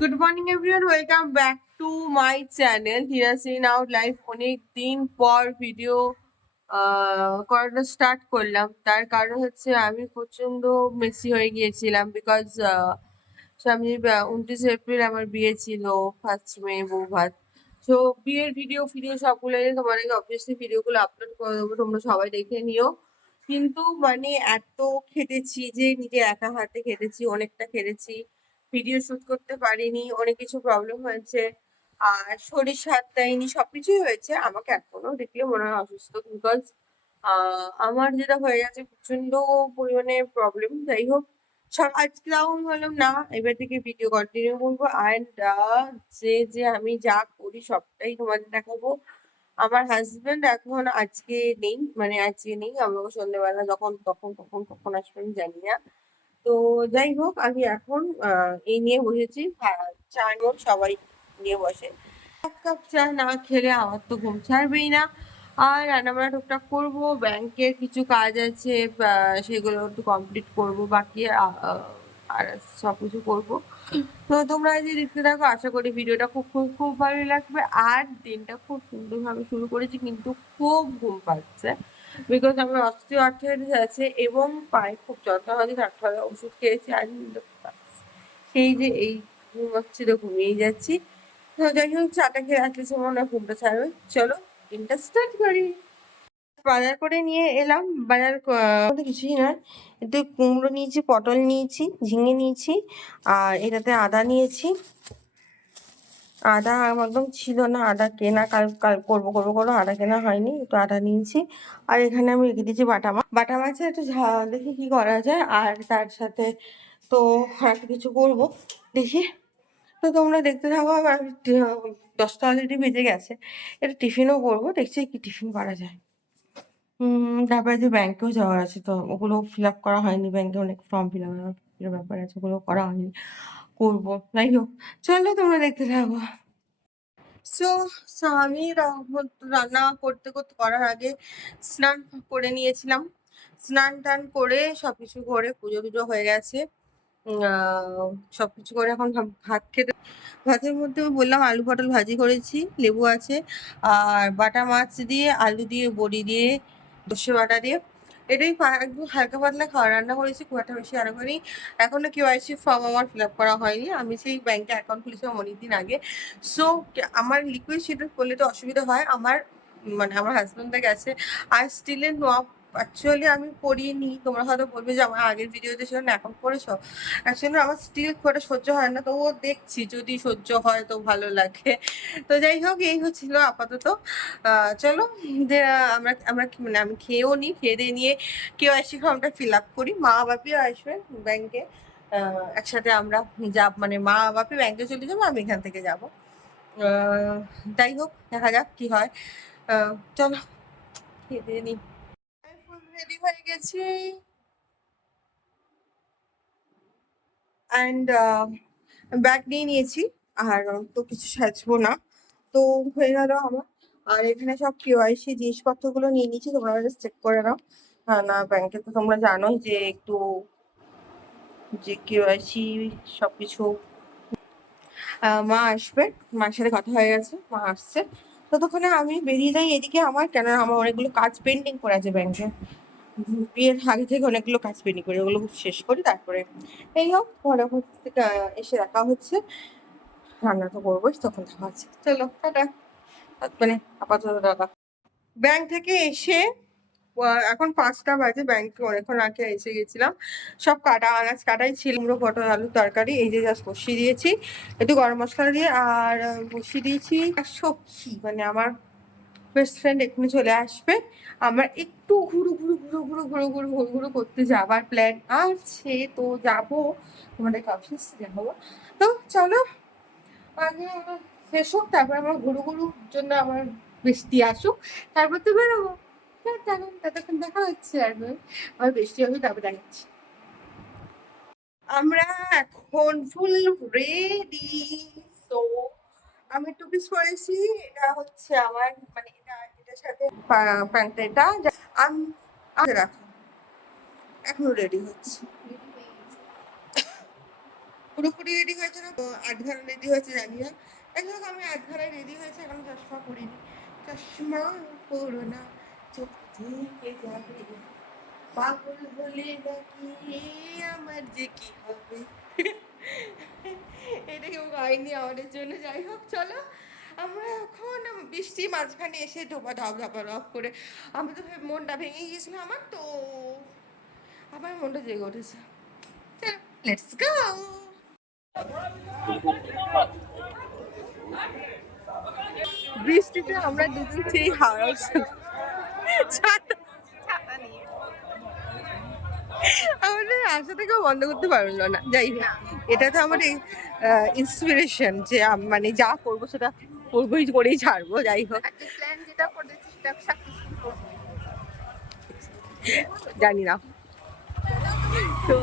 Good morning everyone, welcome back to my channel হিরাস in out life. অনেক দিন পর ভিডিও করাটা স্টার্ট করলাম। তার কারণ হচ্ছে আমি প্রচন্ড মেসি হয়ে গিয়েছিলাম বিকজ সামনে 29 এপ্রিল আমার বিয়ে ছিল, 1 মে বউ ভাত। তো বিয়ের ভিডিও ফিডিও সবগুলো তোমাদেরকে অবভিয়াসলি ভিডিওগুলো আপলোড করে দেবো, তোমরা সবাই দেখে নিও। কিন্তু মানে এত খেটেছি যে নিজে একা হাতে খেটেছি, অনেকটা খেটেছি, ভিডিও শুট করতে পারিনি, অনেক কিছু প্রবলেম হয়েছে, আর শরীর সাথ দেয়নি, সবকিছুই হয়েছে। আমাকে এখনো দেখলে মনে হয় অসুস্থ, বিকজ আমার যেটা হয়ে গেছে প্রচন্ড পরিমাণে প্রবলেম। যাই হোক, সব আজকে তাও আমি বললাম না, এবার থেকে ভিডিও কন্টিনিউ করবো। অ্যান্ড যে যে আমি যা করি সবটাই তোমাদের দেখাবো। আমার হাজবেন্ড এখন আজকে নেই, মানে আজকে নেই, আমাকে সন্ধ্যেবেলা যখন তখন কখন কখন আসবেন জানি না। তো যাই হোক, আমি এখন এই নিয়ে বসেছি। চা নোট সবাই নিয়ে বসে, এক কাপ চা না খেলে আমার তো ঘুম ছাড়বেই না। আর রান্নাবান্না টুকটাক করবো, ব্যাংকের কিছু কাজ আছে সেগুলো একটু কমপ্লিট করবো, বাকি আর সব কিছু করবো। তো তোমরা যে দেখতে থাকো, আশা করি ভিডিওটা খুব খুব খুব ভালো লাগবে। আর দিনটা খুব সুন্দরভাবে শুরু করেছি, কিন্তু খুব ঘুম পাচ্ছে বিকজ আমার অস্টিওআর্থ্রাইটিস আছে এবং পায়ে খুব যন্ত্রণা থাকতে হবে, ওষুধ খেয়েছি। আর সেই যে এই ঘুমাচ্ছি তো ঘুমিয়ে যাচ্ছি। তো যাই হোক, চাটা খেয়ে আসলে মনে হয় ঘুমটা ছাড়বে। চলো দিনটা স্টার্ট করি। বাজার করে নিয়ে এলাম। বাজার কিছুই নয়, একটু কুমড়ো নিয়েছি, পটল নিয়েছি, ঝিঙে নিয়েছি, আর এটাতে আদা নিয়েছি। আদা একদম ছিল না, আদা কেনা, কাল কাল করবো করবো করবো, আদা কেনা হয়নি, একটু আদা নিয়েছি। আর এখানে আমি রেখে দিয়েছি বাটা মাছ। বাটা মাছে একটু দেখি কি করা যায়। আর তার সাথে তো একটা কিছু করবো, দেখি। তো তোমরা দেখতে থাকো। আর 10টা অলরেডি বেজে গেছে, এটা টিফিনও করবো, দেখছি কি টিফিন করা যায়। তারপরে যে ব্যাংকেও যাওয়ার আছে, তো ওগুলো ফিল আপ করা হয়নি। ব্যাংকে অনেক ফর্ম ফিল আপ ব্যাপার আছে, ওগুলো করা হয়নি, করবো। যাই হোক, চলো তোমরা দেখতে থাকো। সো আমি রান্না করতে করতে করার আগে স্নান করে নিয়েছিলাম। স্নান টান করে সবকিছু করে পুজো টুজো হয়ে গেছে। সবকিছু করে এখন ভাত খেতে। ভাতের মধ্যে বললাম আলু পটল ভাজি করেছি, লেবু আছে, আর বাটা মাছ দিয়ে, আলু দিয়ে, বড়ি দিয়ে, সর্ষে বাটা দিয়ে, এটাই একদম হালকা পাতলা খাওয়া রান্না করেছি, খুব একটা বেশি আরো করি। এখনো কেওয়াইসি ফর্ম আমার ফিল আপ করা হয়নি। আমি সেই ব্যাংকে অ্যাকাউন্ট খুলেছিলাম অনেকদিন আগে। সো আমার লিকুইড শিট করলে তো অসুবিধা হয় আমার, মানে আমার হাজবেন্ডটা গেছে। আর স্টিলের নব অ্যাকচুয়ালি আমি করিনি। তোমরা হয়তো বলবে যে আমার আগের ভিডিওতে ছিল না, এখন করেছো। অ্যাকচুয়ালি আমার স্টিল খুব একটা সহ্য হয় না, তো ও দেখছি যদি সহ্য হয় তো ভালো লাগে। তো যাই হোক, এই হচ্ছিল আপাতত। চলো যে আমরা আমরা মানে আমি খেয়েও নিই, খেয়ে দিয়ে নিয়ে কেওয়াইসি ফর্মটা ফিল আপ করি। মা বাপিও আসবে ব্যাংকে, একসাথে আমরা যাব, মানে মা বাপি ব্যাংকে চলে যাবো, আমি এখান থেকে যাবো। যাই হোক, দেখা যাক কি হয়। চলো খেয়ে দিয়ে নিই। ফুল রেডি হয়ে গেছি অ্যান্ড ব্যাগ নিয়ে নিয়েছি। আর তো কিছু সাজবো না, তো হয়ে গেল আমার। আর এখানে সব কেওয়াইসি জিনিসপত্রগুলো নিয়ে নিয়েছি, তোমরা চেক করে নাও। না ব্যাংকে তো তোমরা জানোই যে একটু যে কেওয়াইসি সবকিছু। মা আসবে, মার সাথে কথা হয়ে গেছে, মা আসছে। ততক্ষণে আমি বেরিয়ে যাই এদিকে। আমার কেন আমার অনেকগুলো কাজ পেন্ডিং করে আছে ব্যাংকে, বিয়ের আগে থেকে অনেকগুলো কাজ পেন্ডিং করি, ওগুলো শেষ করি তারপরে। এই হোক, পরে থেকে এসে দেখা হচ্ছে। রান্না তো করবোই, তখন দেখা হচ্ছে। চলো টাটা, মানে আপাতত টাটা। ব্যাংক থেকে এসে এখন 5টা বাজে, ব্যাংকে অনেকক্ষণ আগে এসে গেছিলাম। সব কাটা আনাজ কাটাই ছিল, কুমড়ো পটল আলুর তরকারি, এই যে জাস্ট বসিয়ে দিয়েছি একটু গরম মশলা দিয়ে, আর বসিয়ে দিয়েছি। আর সবজি মানে আমার বেস্ট ফ্রেন্ড এক্ষুনি চলে আসবে। আমার একটু ঘুরু ঘুরু ঘুরু ঘুরু ঘুরু ঘুরু ঘুরু ঘুরু করতে যাবার প্ল্যান আছে, তো যাবো, তোমাদের অফিস যাবো। তো চলো আগে আমার শেষ হোক, তারপর আমার ঘুরু ঘুরুর জন্য আমার বৃষ্টি আসুক, তারপর তো বেরোবো। ততক্ষণ দেখা হচ্ছে। আর আমার বৃষ্টি হবে, তারপর দেখাচ্ছি। আমরা এখন ফুল রেডি। তো আমি টু পিস পরেছি, এটা হচ্ছে আমার, মানে এটা এটার সাথে প্যান্ট, এটা আমি রাখো, এখনো রেডি হচ্ছে। পুরোপুরি রেডি হয়েছে না, 8 ঘন্টা রেডি হয়েছে জানি না। যাই হোক আমি 8 ঘন্টায় রেডি হয়েছে, এখন চশমা পরিনি। চশমা পরো না, চোখ থেকে যাবে, পাগল হলে নাকি আমার যে কি হবে। এটা কেউ গাইনি আমাদের জন্য। যাই হোক চলো, আমরা এখন বৃষ্টি মাঝখানে এসে ধোপা ধপ ধপা ধপ করে, আমি তো মনটা ভেঙে গিয়েছিল আমার, তো আমার মনটা জেগে উঠেছে। Let's go. বৃষ্টিতে আমরা দুজন সেই হাওড়ার ছাতা নিয়ে আমাদের আশা থেকেও বন্ধ করতে পারলো না। যাই হোক, এটা তো আমার ইন্সপিরেশন যে মানে যা করবো সেটা করবোই, করেই ছাড়বো। যাই হোক, প্ল্যান যেটা করেছি সেটা সাকসেসফুল করবো জানি না, তো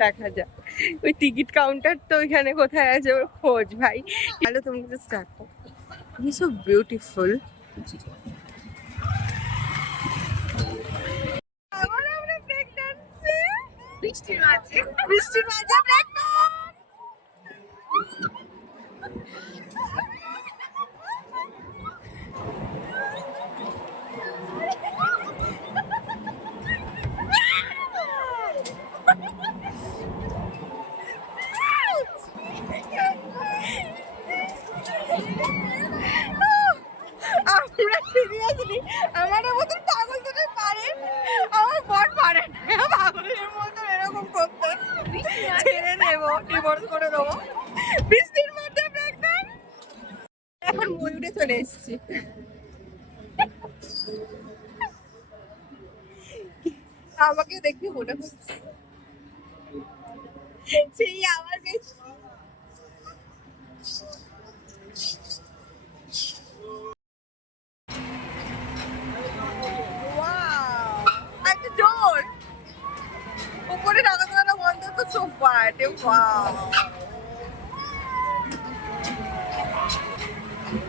দেখা যাক। ওই টিকিট কাউন্টার তো ওইখানে কোথায় আছে ওর খোঁজ ভাই। হ্যালো, তুমি কিন্তু স্টার্ট করো। He so beautiful. বৃষ্টির মাঝে ব্রেক আমরা সিরিয়াসলি আমাদের মতন পাগল যদি পারে, আমার বর পারে না পাগলের মতন এরকম করতে। ছেড়ে নেবো, ডিভোর্স করে দেবো বৃষ্টির মধ্যে ব্রেকডান্স। এখন ময়ূরে চলে এসেছি। আমাকে দেখে মনে হচ্ছে সেই আমার বেশ একটা ডোর উপরে রাখাটা বন্ধ, তো সোফা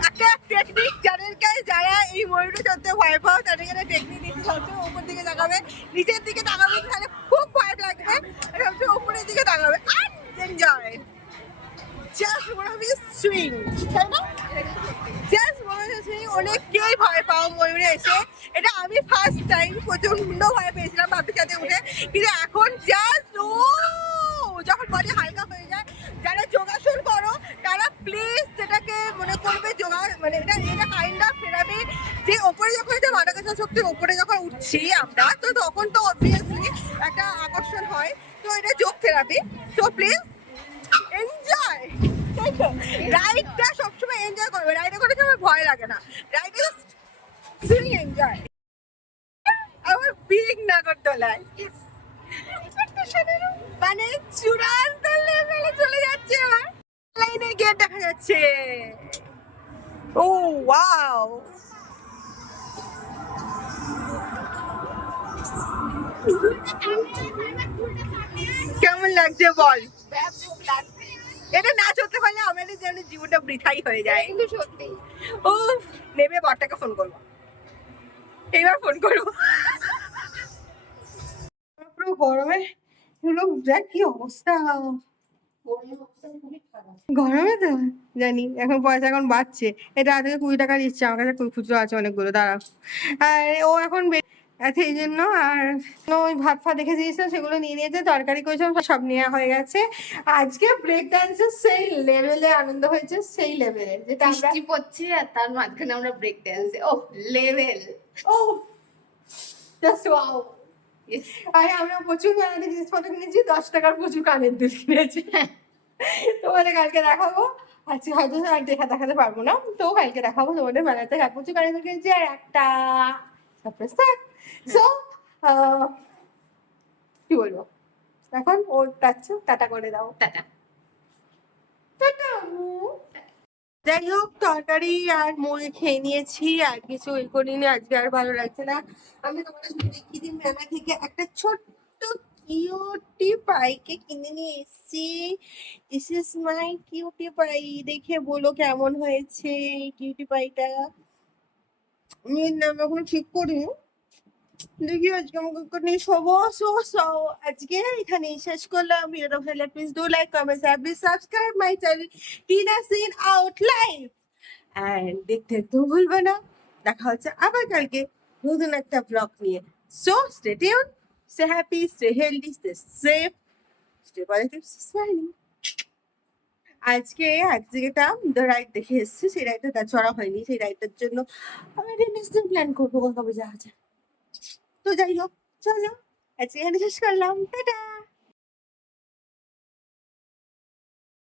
একটা টেকনিক যাদেরকে, যারা এই ময়ূরে চড়তে ভয় পাও তাদের কাছে টেকনিক দিতে হচ্ছে। উপর দিকে তাকাবে, নিচের দিকে তাকাবে, তাহলে খুব ভয় লাগবে। সবসময় উপরের দিকে তাকাবে আর এনজয়, জাস্ট মনে হবে সুইং, তাই না? জাস্ট মনে হচ্ছে সুইং। অনেককেই ভয় পাও ময়ূরে এসে, এটা আমি ফার্স্ট টাইম প্রচন্ড ভয় পেয়েছিলাম বাপের সাথে উঠে, কিন্তু এখন জাস্ট ও যখন বডি হালকা হয়ে যায়। যারা যোগাসন করো তারা প্লিজ সেটাকে মনে করবে যোগা, মানে এটা কাইন্ড অফ থেরাপি। যে ওপরে যখন এটা মানবাধিকার শক্তির ওপরে যখন উঠছি আমরা, তো তখন তো অবভিয়াসলি একটা আকর্ষণ হয়, তো এটা যোগ থেরাপি। তো প্লিজ এনজয়, রাইডটা সবসময় এনজয় করবে। রাইডে করে আমার ভয় লাগে না, রাইডে জাস্ট এনজয়। আমার বিগ নাগরদোলায় মানে চূড়ান্ত লেভেলে চলে যাচ্ছে। আমার লাইনের গেট দেখা যাচ্ছে। ও ওয়াও, কেমন লাগছে বল? এটা না চলতে পারলে আমাদের যেন জীবনটা বৃথাই হয়ে যায়। কিন্তু সত্যি ও নেবে, বরটাকে ফোন করবো, এইবার ফোন করবো। পুরো গরমে পুরো দেখ কি অবস্থা। গরমে তো জানি, এখন পয়সা এখন বাড়ছে। এটা আজকে 20 টাকা দিচ্ছে, আমার কাছে খুচরো আছে অনেকগুলো, দাঁড়া। আর ও এখন সেই জন্য আর ওই ভাত ফাত দেখে দিয়েছিল, সেগুলো নিয়ে নিয়েছে, তরকারি করেছিলাম, সব নেওয়া হয়ে গেছে। আজকে ব্রেক ডান্সের সেই লেভেলে আনন্দ হয়েছে, সেই লেভেলে যেটা বৃষ্টি পড়ছে আর তার মাঝখানে আমরা ব্রেক ডান্সে, ও লেভেল, ও জাস্ট ওয়াও। আর আমরা প্রচুর মেলাতে জিনিসপত্র কিনেছি, 10 টাকার প্রচুর কানের দুল কিনেছি, তোমাদের কালকে দেখাবো। আজকে হয়তো আর দেখাতে পারবো না, তো কালকে দেখাবো তোমাদের মেলাতে প্রচুর কানের দুল কিনেছি আর একটা সারপ্রাইজ থাক। সো কি বলবো, এখন ও যাচ্ছে, টাটা করে দাও। Tata tata. যাই হোক, তরকারি আর মুড়ি খেয়ে নিয়েছি, আর কিছু ওই করিনি। আজকে আর ভালো লাগছে না। আমি তোমাদের সাথে দেখিয়ে দিই, মেলা থেকে একটা ছোট্ট কিউটি পাইকে কিনে নিয়ে এসেছি। This is my cutie pie, দেখে বলো কেমন হয়েছে এই কিউটি পাইটা। আমি নাম এখন ঠিক করিনি, দেখি আজকে আমাকে নিয়ে শোবো। সো আজকে এখানেই শেষ করলাম ভিডিওটা। ভালো লাগলে please do like, comment, share, please subscribe my channel টিনা সিন আউট লাইভ। অ্যান্ড দেখতে একদম ভুলবে না। দেখা হচ্ছে আবার কালকে নতুন একটা ব্লগ নিয়ে। So stay tune, stay happy, stay healthy, stay safe, stay positive, smiling. আজকে এক জায়গাটা রাইড দেখে এসেছি, সেই রাইডটা চড়া হয়নি, সেই রাইডটার জন্য আমি একটা নেক্সট দিন প্ল্যান করবো কবে যাওয়া যায়। তো যাই হোক, চলো আজকে এখানে শেষ করলাম, টাটা।